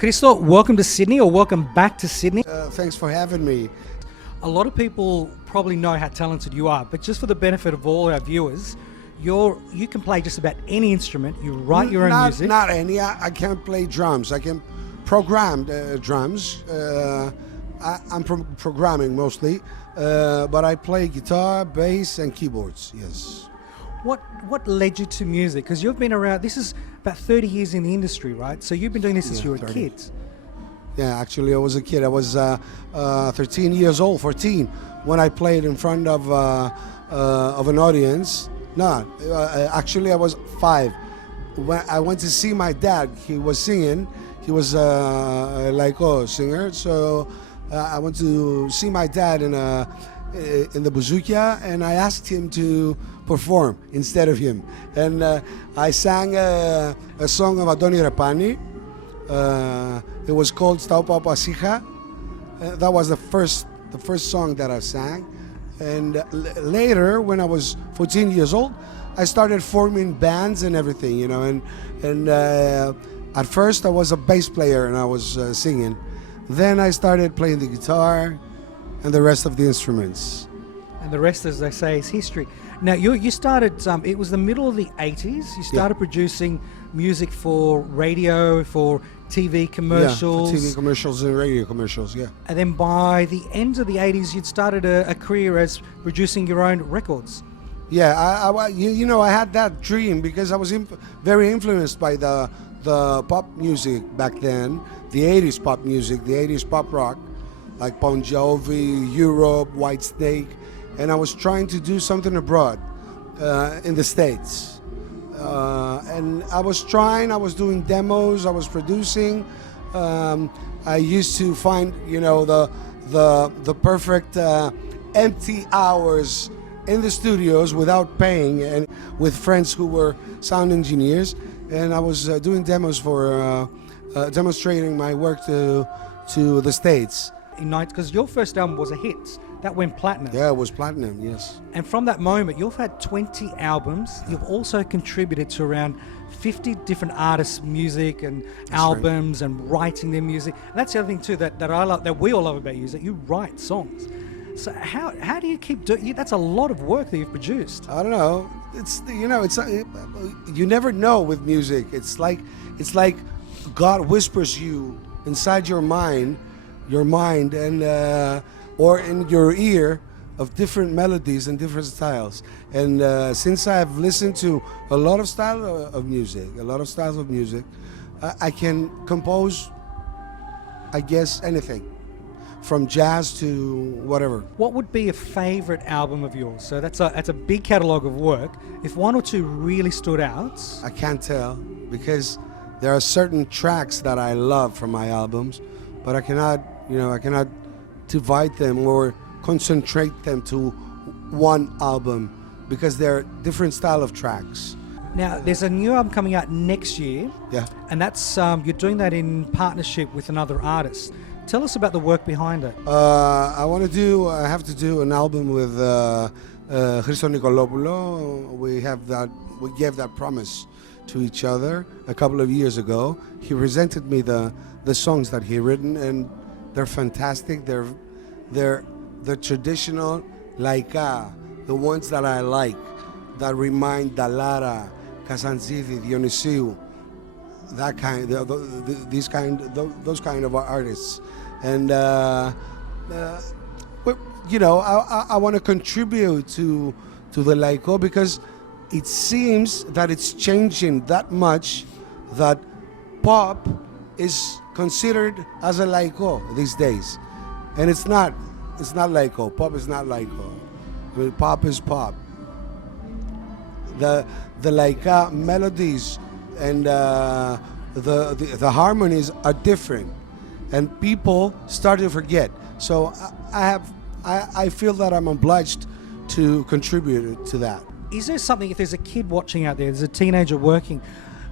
Christo, welcome to Sydney, or welcome back to Sydney. Thanks for having me. A lot of people probably know how talented you are, but just for the benefit of all our viewers, you can play just about any instrument. You write your own music. Not any. I can't play drums. I can program drums. I'm programming mostly, but I play guitar, bass, and keyboards. Yes. What led you to music? Because you've been around. This is about 30 years in the industry, right? So you've been doing this since you were 30. kids. Yeah, actually, I was a kid. I was 13 years old, 14, when I played in front of an audience. No, actually, I was 5. When I went to see my dad, he was singing. He was a laiko singer. So I went to see my dad in the bouzoukia, and I asked him to perform instead of him. And I sang a song of Adoni Repani. It was called Stau Pau Pasija. That was the first song that I sang. And later, when I was 14 years old, I started forming bands and everything, you know. And at first, I was a bass player and I was singing. Then I started playing the guitar and the rest of the instruments. And the rest, as they say, is history. Now, you started, it was the middle of the 80s. You started producing music for radio, for TV commercials. Yeah, for TV commercials and radio commercials, yeah. And then by the end of the 80s, you'd started a career as producing your own records. Yeah, I had that dream because I was very influenced by the pop music back then, the 80s pop music, the 80s pop rock, like Bon Jovi, Europe, Whitesnake. And I was trying to do something abroad in the States. And I was doing demos, I was producing. I used to find, the perfect empty hours in the studios without paying, and with friends who were sound engineers. And I was doing demos for demonstrating my work to the States. Because your first album was a hit. That went platinum. Yeah, it was platinum, yes. And from that moment, you've had 20 albums. You've also contributed to around 50 different artists' music and albums, right, and writing their music. And that's the other thing too that I love, that we all love about you, is that you write songs. So how do you keep doing? That's a lot of work that you've produced. I don't know. You never know with music. It's like God whispers you inside your mind, and or in your ear, of different melodies and different styles. And since I've listened to a lot of styles of music, I can compose, I guess, anything, from jazz to whatever. What would be a favorite album of yours? So that's a big catalog of work. If one or two really stood out. I can't tell, because there are certain tracks that I love from my albums, but I cannot divide them or concentrate them to one album, because they're different style of tracks. Now, there's a new album coming out next year. Yeah. And that's you're doing that in partnership with another artist. Tell us about the work behind it. I have to do an album with Christos Nikolopoulos. We gave that promise to each other a couple of years ago. He presented me the songs that he written, and they're fantastic. They're the traditional laika, the ones that I like, that remind Dallara, Kazantzidis, Dionysiou, those kind of artists. And I want to contribute to the laiko, because it seems that it's changing that much that pop is considered as a laiko these days, and it's not laiko. Pop is not laiko. I mean, pop is pop. The laika melodies and the harmonies are different, and people start to forget. So I feel that I'm obliged to contribute to that. Is there something, if there's a kid watching out there, there's a teenager watching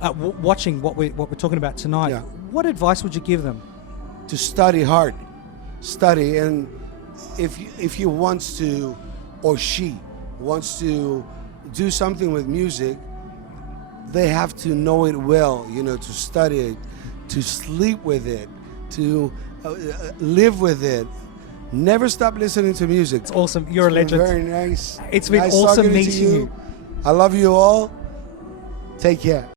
what we're talking about tonight, yeah, what advice would you give them? To study hard, and if he wants to, or she wants to do something with music, they have to know it well, to study it, to sleep with it, to live with it. Never stop listening to music. It's awesome. You're a legend. Very nice. It's been nice awesome talking to meeting you. I love you all. Take care.